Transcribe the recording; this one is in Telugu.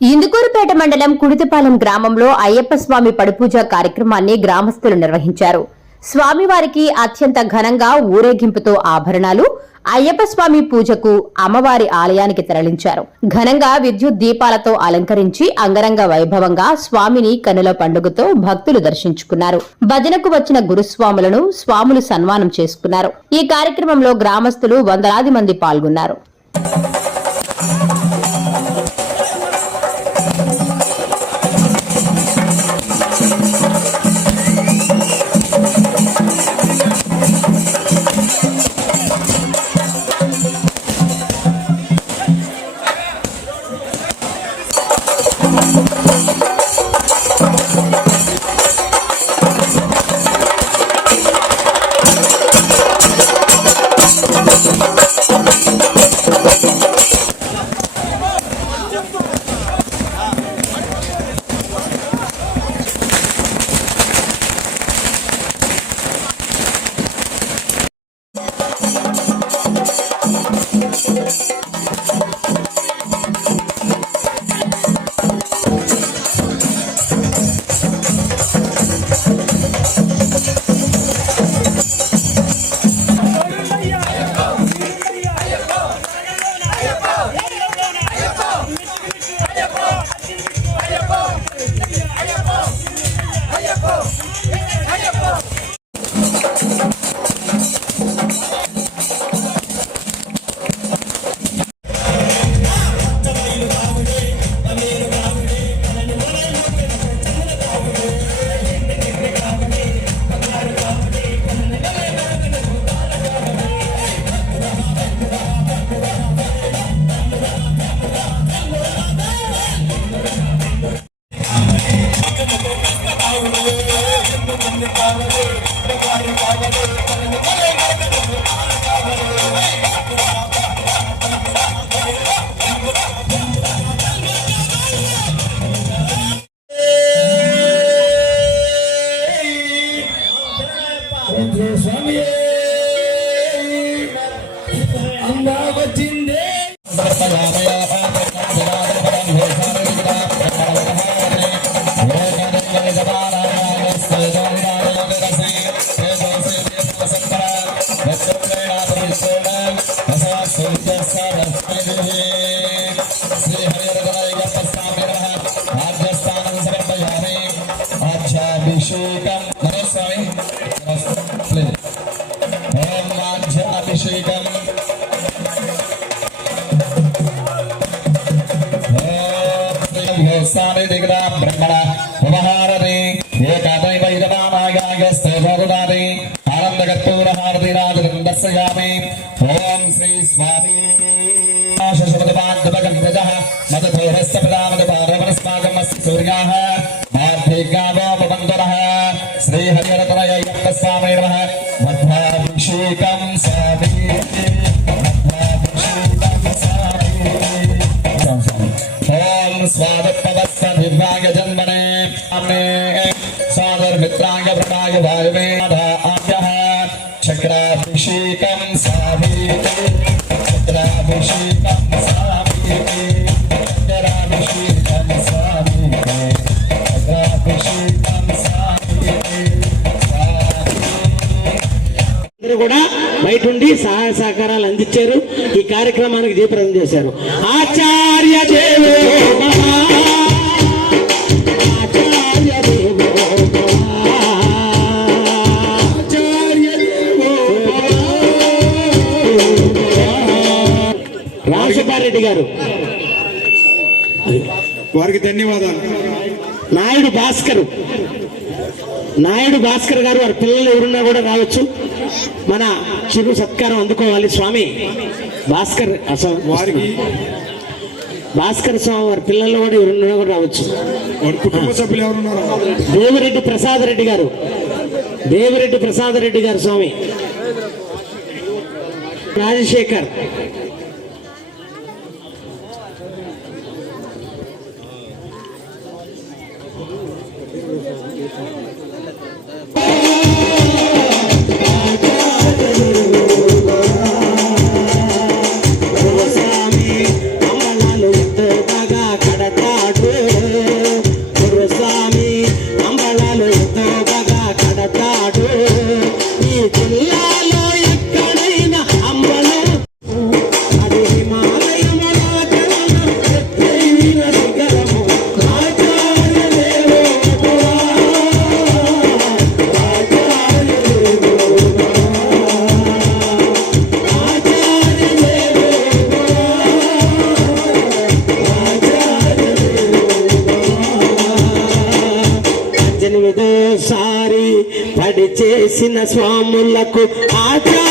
ఇందుకూరుపేట మండలం కుడితిపాలెం గ్రామంలో అయ్యప్ప స్వామి పడిపూజ కార్యక్రమాన్ని గ్రామస్తులు నిర్వహించారు. స్వామివారికి అత్యంత ఘనంగా ఊరేగింపుతో ఆభరణాలు, అయ్యప్ప స్వామి పూజకు అమ్మవారి ఆలయానికి తరలించారు. ఘనంగా విద్యుత్ దీపాలతో అలంకరించి అంగరంగ వైభవంగా స్వామిని కనుల పండుగతో భక్తులు దర్శించుకున్నారు. భజనకు వచ్చిన గురుస్వాములను స్వాములు సన్మానం చేసుకున్నారు. ఈ కార్యక్రమంలో గ్రామస్తులు వందలాది మంది పాల్గొన్నారు. కూడా బయట ఉండి సహాయ సహకారాలు అందించారు. ఈ కార్యక్రమానికి దీపం చేశారు. ఆచార్య దేవో రామసుబ్బారెడ్డి గారు, వారికి ధన్యవాదాలు. నాయుడు భాస్కర్ గారు, వారి పిల్లలు ఎవరున్నా కూడా రావచ్చు. మన చిరు సత్కారం అందుకోవాలి. స్వామి భాస్కర్ వారికి భాస్కర్ స్వామి వారి పిల్లలు కూడా ఎవరున్నా కూడా రావచ్చు. కుటుంబ సభ్యులు ఎవరున్నారు? దేవిరెడ్డి ప్రసాద్ రెడ్డి గారు స్వామి, రాజశేఖర్, చేసిన స్వాములకు ఆచార